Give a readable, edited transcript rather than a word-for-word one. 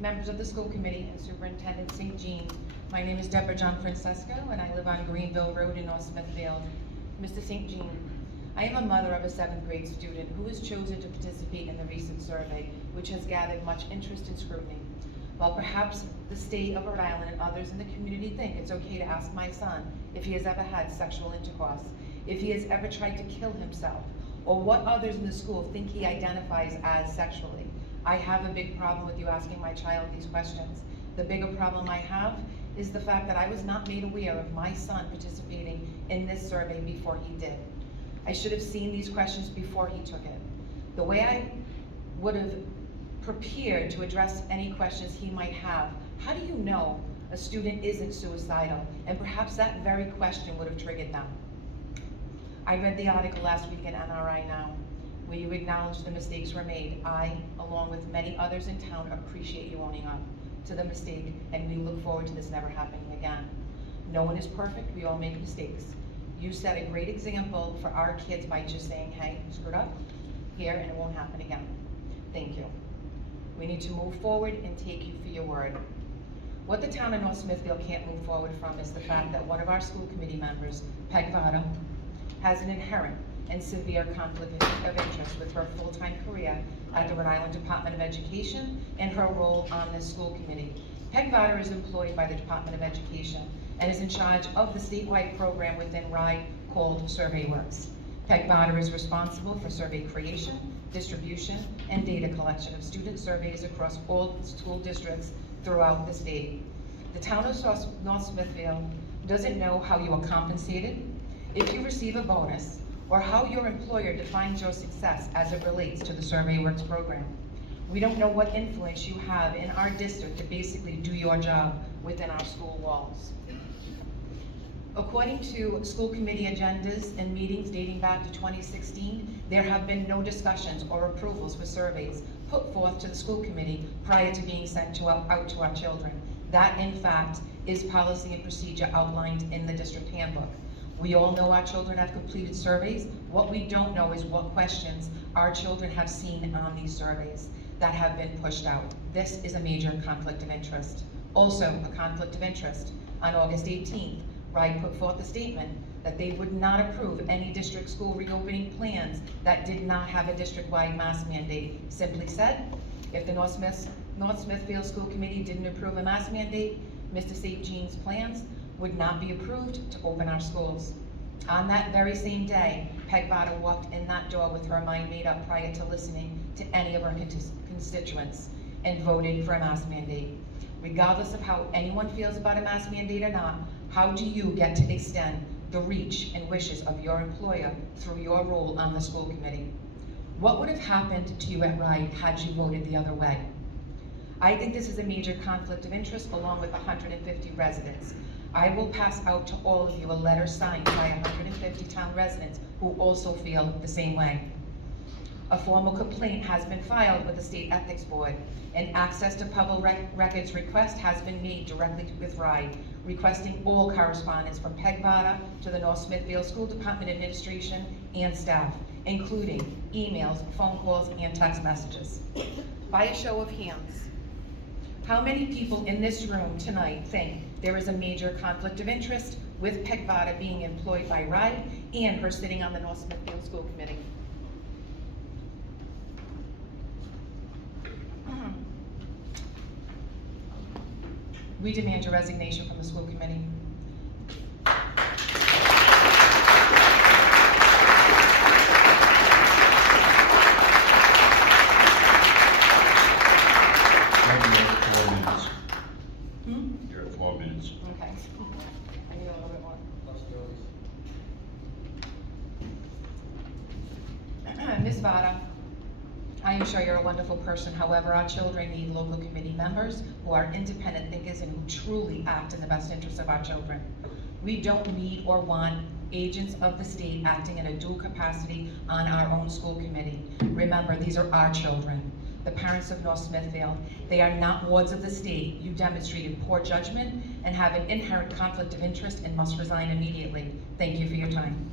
members of the school committee, and Superintendent St. Jean. My name is Deborah Gianfrancesco, and I live on Greenville Road in North Smithfield. Mr. St. Jean, I am a mother of a 7th grade student who has chosen to participate in the recent survey, which has gathered much interest and scrutiny. While perhaps the state of Rhode Island and others in the community think it's okay to ask my son if he has ever had sexual intercourse, if he has ever tried to kill himself, or what others in the school think he identifies as sexually, I have a big problem with you asking my child these questions. The bigger problem I have is the fact that I was not made aware of my son participating in this survey before he did. I should have seen these questions before he took it. The way I would have prepared to address any questions he might have, how do you know a student isn't suicidal? And perhaps that very question would have triggered them. I read the article last week in NRI Now, where you acknowledged the mistakes were made. I, along with many others in town, appreciate you owning up to the mistake, and we look forward to this never happening again. No one is perfect, we all make mistakes. You set a great example for our kids by just saying, hey, screwed up here and it won't happen again. Thank you. We need to move forward and take you for your word. What the town of North Smithfield can't move forward from is the fact that one of our school committee members, Peg Votto, has an inherent and severe conflict of interest with her full-time career at the Rhode Island Department of Education and her role on this school committee. Peg Votto is employed by the Department of Education and is in charge of the statewide program within RIDE called SurveyWorks. Peg Votto is responsible for survey creation, distribution, and data collection of student surveys across all school districts throughout the state. The town of North Smithfield doesn't know how you are compensated, if you receive a bonus, or how your employer defines your success as it relates to the SurveyWorks program. We don't know what influence you have in our district to basically do your job within our school walls. According to school committee agendas and meetings dating back to 2016, there have been no discussions or approvals for surveys put forth to the school committee prior to being sent out to our children. That, in fact, is policy and procedure outlined in the district handbook. We all know our children have completed surveys. What we don't know is what questions our children have seen on these surveys that have been pushed out. This is a major conflict of interest. Also, a conflict of interest. On August 18th, RIDE put forth a statement that they would not approve any district school reopening plans that did not have a district-wide mask mandate. Simply said, if the North Smithfield School Committee didn't approve a mask mandate, Mr. St. Jean's plans would not be approved to open our schools. On that very same day, Peg Votto walked in that door with her mind made up prior to listening to any of her constituents and voted for a mask mandate. Regardless of how anyone feels about a mask mandate or not, how do you get to extend the reach and wishes of your employer through your role on the school committee? What would have happened to you at RIDE had you voted the other way? I think this is a major conflict of interest along with 150 residents. I will pass out to all of you a letter signed by 150 town residents who also feel the same way. A formal complaint has been filed with the State Ethics Board. An access to public records request has been made directly with RIDE, requesting all correspondence from Peg Votto to the North Smithfield School Department Administration and staff, including emails, phone calls, and text messages. By a show of hands, how many people in this room tonight think there is a major conflict of interest with Peg Votto being employed by RIDE and her sitting on the North Smithfield School Committee? We demand your resignation from the school committee. You're at 4 minutes. Okay. I need a little bit more. Ms. Votto, I am sure you're a wonderful person. However, our children need local committee members who are independent thinkers and who truly act in the best interests of our children. We don't need or want agents of the state acting in a dual capacity on our own school committee. Remember, these are our children, the parents of North Smithfield. They are not wards of the state. You demonstrated poor judgment and have an inherent conflict of interest and must resign immediately. Thank you for your time.